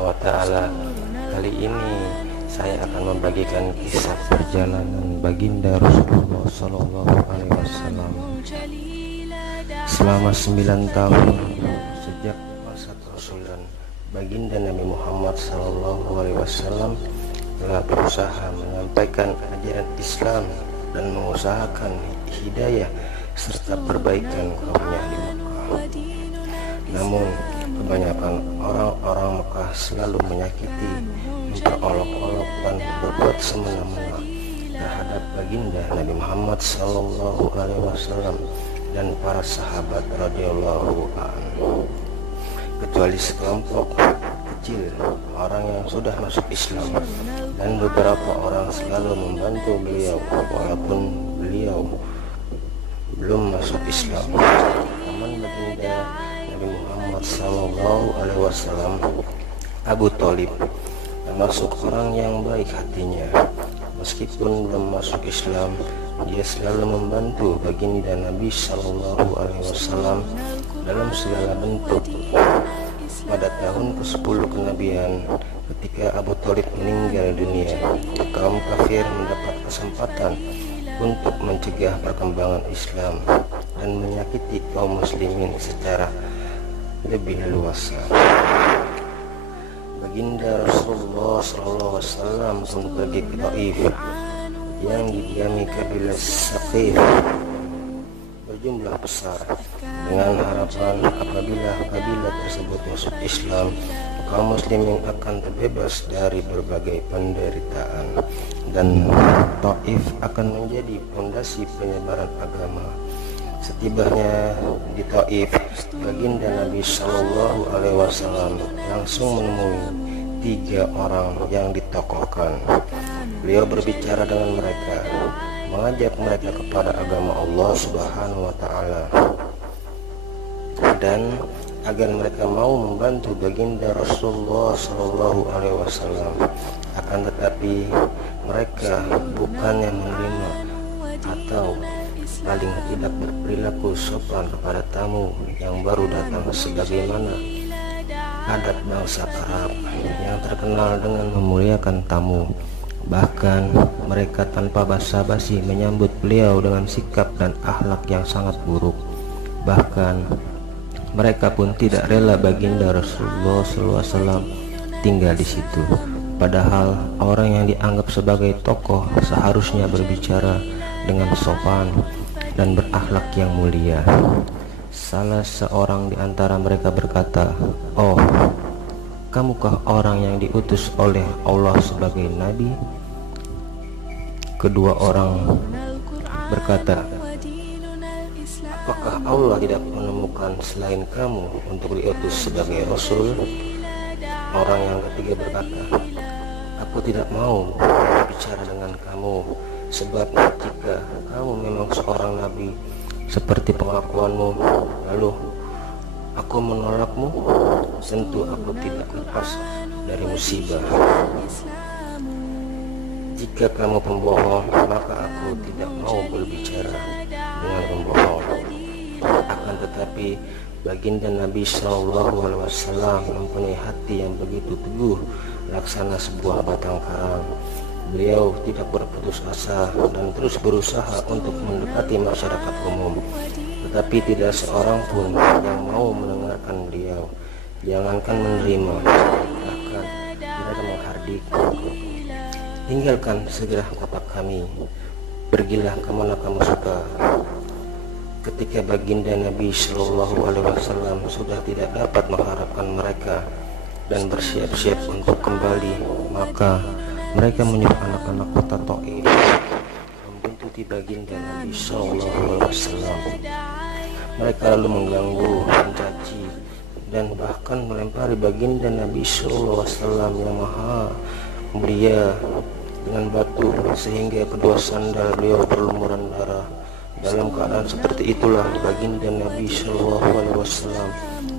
Subhanahu wa Ta'ala. Kali ini saya akan membagikan kisah perjalanan baginda Rasulullah Sallallahu Alaihi Wasallam selama 9 tahun sejak masa kerasulan. Baginda Nabi Muhammad Sallallahu Alaihi Wasallam telah berusaha menyampaikan ajaran Islam dan mengusahakan hidayah serta perbaikan kaumnya di Mekah. Namun kebanyakan orang-orang Mekah selalu menyakiti, memperolok-olok dan berbuat semena-mena terhadap baginda Nabi Muhammad Sallallahu Alaihi Wasallam dan para sahabat radhiyallahu anhu, kecuali sekelompok kecil orang yang sudah masuk Islam, dan beberapa orang selalu membantu beliau walaupun beliau belum masuk Islam. Paman baginda Nabi Muhammad Sallallahu Alaihi Wasallam, Abu Thalib, termasuk orang yang baik hatinya. Meskipun belum masuk Islam, dia selalu membantu baginda Nabi Sallallahu Alaihi Wasallam dalam segala bentuk. Pada tahun ke-10 kenabian, ketika Abu Thalib meninggal dunia, kaum kafir mendapat kesempatan untuk mencegah perkembangan Islam dan menyakiti kaum muslimin secara lebih leluasa. Baginda Rasulullah SAW pun pergi ke Taif yang didiami kabilah Saqif berjumlah besar, dengan harapan apabila kabilah tersebut masuk Islam, kaum muslimin akan terbebas dari berbagai penderitaan dan Taif akan menjadi fondasi penyebaran agama. Setibanya di Taif, baginda Nabi Sallallahu Alaihi Wasallam langsung menemui 3 orang yang ditokohkan. Beliau berbicara dengan mereka, mengajak mereka kepada agama Allah Subhanahu wa Ta'ala, dan agar mereka mau membantu baginda Rasulullah Sallallahu Alaihi Wasallam. Akan tetapi mereka bukannya menerima atau paling tidak berperilaku sopan kepada tamu yang baru datang, sebagaimana adat bangsa Arab yang terkenal dengan memuliakan tamu. Bahkan mereka tanpa basa-basi menyambut beliau dengan sikap dan akhlak yang sangat buruk. Bahkan mereka pun tidak rela baginda Rasulullah SAW tinggal di situ. Padahal orang yang dianggap sebagai tokoh seharusnya berbicara dengan sopan dan berakhlak yang mulia. Salah seorang di antara mereka berkata, "Oh, kamukah orang yang diutus oleh Allah sebagai nabi?" Kedua orang berkata, "Apakah Allah tidak menemukan selain kamu untuk diutus sebagai rasul?" Orang yang ketiga berkata, "Aku tidak mau berbicara dengan kamu, sebab jika kamu memang seorang nabi seperti pengakuanmu, lalu aku menolakmu, tentu aku tidak lepas dari musibah. Jika kamu pembohong, maka aku tidak mau berbicara dengan pembohong." Akan tetapi baginda Nabi Sallallahu Alaihi Wasallam mempunyai hati yang begitu teguh, laksana sebuah batang karang. Beliau tidak berputus asa dan terus berusaha untuk mendekati masyarakat umum, tetapi tidak seorang pun yang mau mendengarkan beliau. Jangankan menerima, bahkan mereka menghardik, "Tinggalkan segera kota kami, pergilah kemana kamu suka." Ketika baginda Nabi Shallallahu Alaihi Wasallam sudah tidak dapat mengharapkan mereka dan bersiap-siap untuk kembali, maka mereka menyuruh anak-anak kota Taif membuntuti baginda Nabi Shallallahu Alaihi Wasallam. Mereka lalu mengganggu, mencaci, dan bahkan melempari baginda Nabi Shallallahu Alaihi Wasallam yang maha mulia dengan batu, sehingga kedua sandal beliau berlumuran darah. Dalam keadaan seperti itulah baginda Nabi Shallallahu Alaihi Wasallam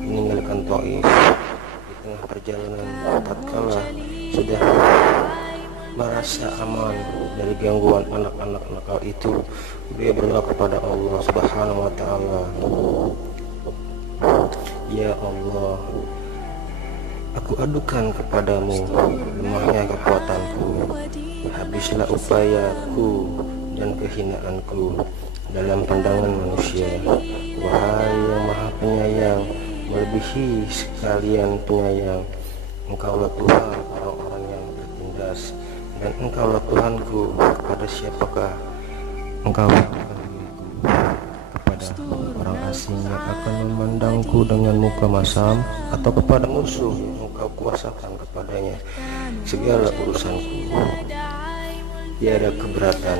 meninggalkan Taif. Di tengah perjalanan, tatkala sudah merasa aman dari gangguan anak-anak nakal itu, beliau berdoa kepada Allah Subhanahu wa Ta'ala, "Ya Allah, Aku adukan kepadamu lemahnya kekuatanku, habislah upayaku dan kehinaanku dalam pandangan manusia. Wahai yang maha penyayang, melebihi sekalian penyayang, Engkaulah Tuhan orang-orang yang tertindas, dan Engkaulah Tuhanku, kepada siapakah Engkau akan diriku? Kepada orang asing yang akan memandangku dengan muka masam, atau kepada musuh yang Engkau kuasakan kepadanya segala urusanku. Tiada keberatan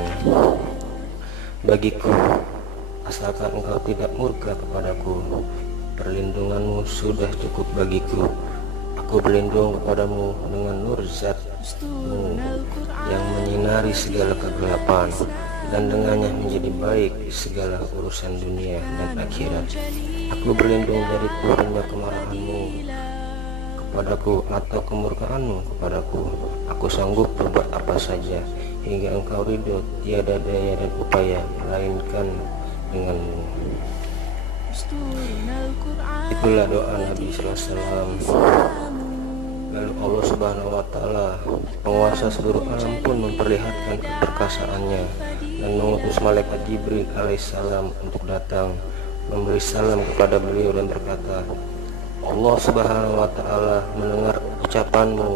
bagiku asalkan Engkau tidak murka kepadaku. Perlindunganmu sudah cukup bagiku. Aku berlindung kepadamu dengan nur Zat-Mu yang menyinari segala kegelapan, dan dengannya menjadi baik di segala urusan dunia dan akhirat. Aku berlindung dari turunnya kemarahan-Mu kepadaku atau kemurkaanmu kepadaku. Aku sanggup berbuat apa saja hingga Engkau ridho. Tiada daya dan upaya melainkan denganmu. Itulah doa Nabi SAW. Lalu Allah Subhanahu wa Ta'ala, penguasa seluruh alam, pun memperlihatkan keperkasaannya dan mengutus malaikat Jibril alaihissalam untuk datang memberi salam kepada beliau dan berkata, Allah Subhanahu wa Ta'ala mendengar ucapanmu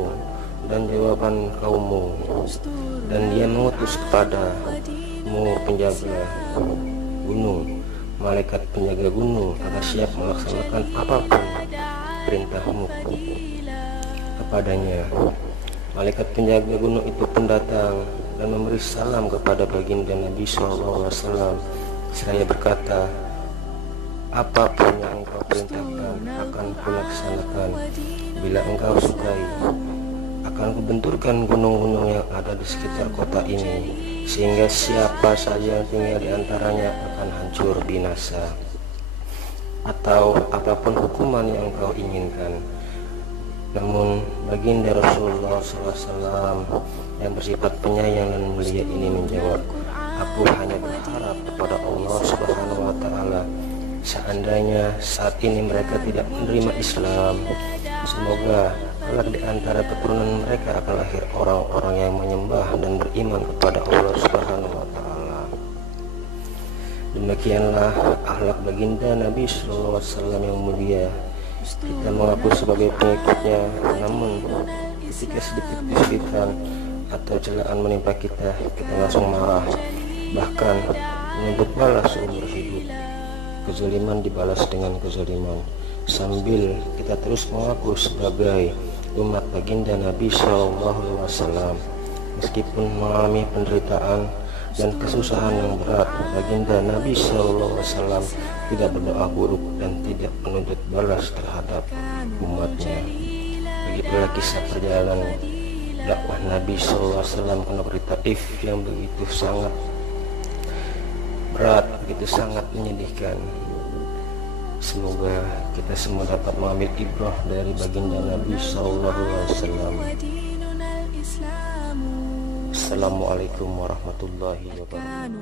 dan jawaban kaummu, dan Dia mengutus kepadamu penjaga gunung, malaikat penjaga gunung, agar siap melaksanakan apapun perintahmu kepadanya. Malaikat penjaga gunung itu pun datang dan memberi salam kepada baginda Nabi SAW, seraya berkata, apapun yang Engkau perintahkan akan kulaksanakan. Bila Engkau sukai, akan kubenturkan gunung-gunung yang ada di sekitar kota ini, sehingga siapa saja yang tinggal di antaranya akan hancur binasa, atau apapun hukuman yang Engkau inginkan. Namun baginda Rasulullah SAW yang bersifat penyayang dan mulia ini menjawab, aku hanya berharap kepada Allah Subhanahu wa Ta'ala, seandainya saat ini mereka tidak menerima Islam, semoga kelak di antara keturunan mereka akan lahir orang-orang yang menyembah dan beriman kepada Allah Subhanahu wa Ta'ala. Demikianlah akhlak baginda Nabi SAW yang mulia. Kita mengaku sebagai pengikutnya, namun ketika sedikit kesulitan atau celaan menimpa kita, kita langsung marah, bahkan menuntut balas seumur hidup. Kezaliman dibalas dengan kezaliman, sambil kita terus mengaku sebagai umat baginda Nabi SAW. Meskipun mengalami penderitaan dan kesusahan yang berat, baginda Nabi SAW tidak berdoa buruk dan tidak menuntut balas terhadap umatnya. Begitulah kisah perjalanan dakwah Nabi SAW ke negeri Taif yang begitu sangat berat, begitu sangat menyedihkan. Semoga kita semua dapat mengambil ibrah dari baginda Nabi SAW. Assalamualaikum warahmatullahi wabarakatuh.